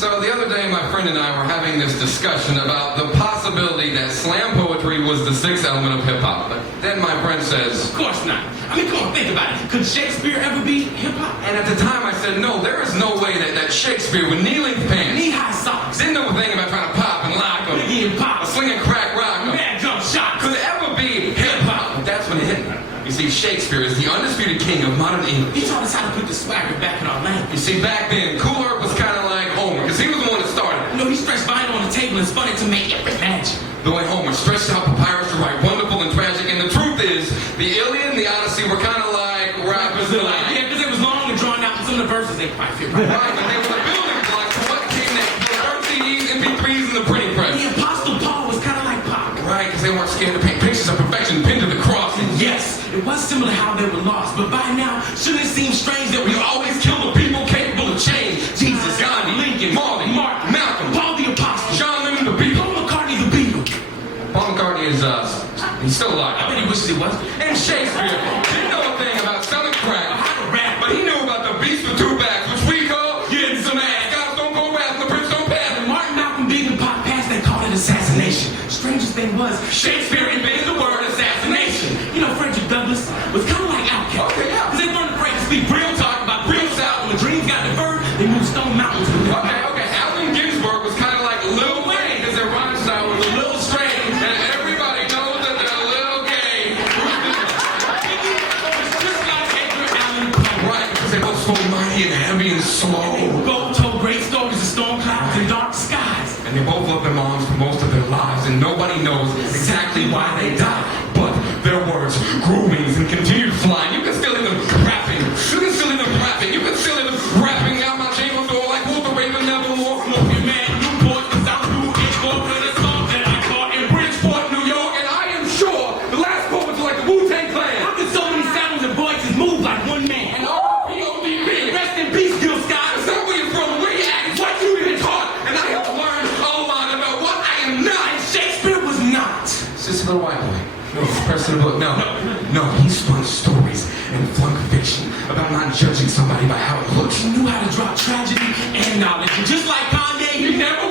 So the other day, my friend and I were having this discussion about the possibility that slam poetry was the sixth element of hip-hop. But then my friend says, of course not. I mean, come on, think about it. Could Shakespeare ever be hip-hop? And at the time I said, no, there is no way that Shakespeare with knee-length pants, knee-high socks, didn't know a thing about trying to pop and lock them, Biggie and Pop, slinging crack rock, mad jump shot, could ever be hip-hop. But that's when it hit me. You see, Shakespeare is the undisputed king of modern English. He taught us how to put the swagger back in our language. You see, back then, Cool Herc was kind of like Homer, because he was the one that started. You know, he stretched vinyl on the table and spun it to make it magic. The way Homer stretched out papyrus to write wonderful and tragic, and the truth is, the Iliad and the Odyssey were kind of like rappers alike. Yeah, because it was long and drawn out, and some of the verses ain't quite fit right. Right, but they were the building blocks to what came next. The CDs, MP3s, and the printing press. The Apostle Paul was kind of like Pop. Right, because they weren't scared to paint pictures of perfection pinned to the cross. And yes, it was similar to how they were lost, but by now, shouldn't it seem strange that we always kill the people capable of change? Jesus, Gandhi, Lincoln, Martin, Malcolm, Paul the Apostle, John Lennon the Beatle, Paul McCartney the Beatle. Paul McCartney is, he's still alive. I bet he wishes he was. And Shakespeare didn't know a thing about selling crack, but he knew about the beast with two backs, which we call getting some ass. Guys don't go rap, and the prince don't pass. And Martin, Malcolm, Big, and Pop passed, they called it assassination. Strangest thing was, Shakespeare invented the word assassination. You know, Frederick Douglass was kind of like Outcast. Okay, yeah. Because they learned to pray to speak real talk about real South. When the dreams got deferred, they moved stone mountains with their mouth. Okay. Allen Ginsberg was kind of like Lil Wayne, because their rhyme style was a little strange, and everybody knows that they're a little gay. Just like Edgar Allan Poe. Right, because they both so mighty and heavy and slow. They both told great stories of storm clouds and dark skies. And they both loved their moms for most of their lives, and nobody knows exactly why they died. But their words grew wings and continued flying. You can still hear them rapping. You can still hear them rapping. You can still hear them rapping out my chamber door like Walter Raven Nevermore. Smoking man, Newport, the South New Inchport, with a song that I caught in Bridgeport, New York, and I am sure the last poets are like the Wu-Tang Clan. How can so many sounds and voices move like one man? And R.P.O.D.B. Rest in peace, Gil Scott. Is that where you're from? Where you at? It's what you've been taught. And I have learned a lot about what I am not. And Shakespeare was not. It's just a little white boy. No, person book. No, he spun stories and flung fiction about not judging somebody by how it looks. He knew how to drop tragedy and knowledge. And just like Kanye, he never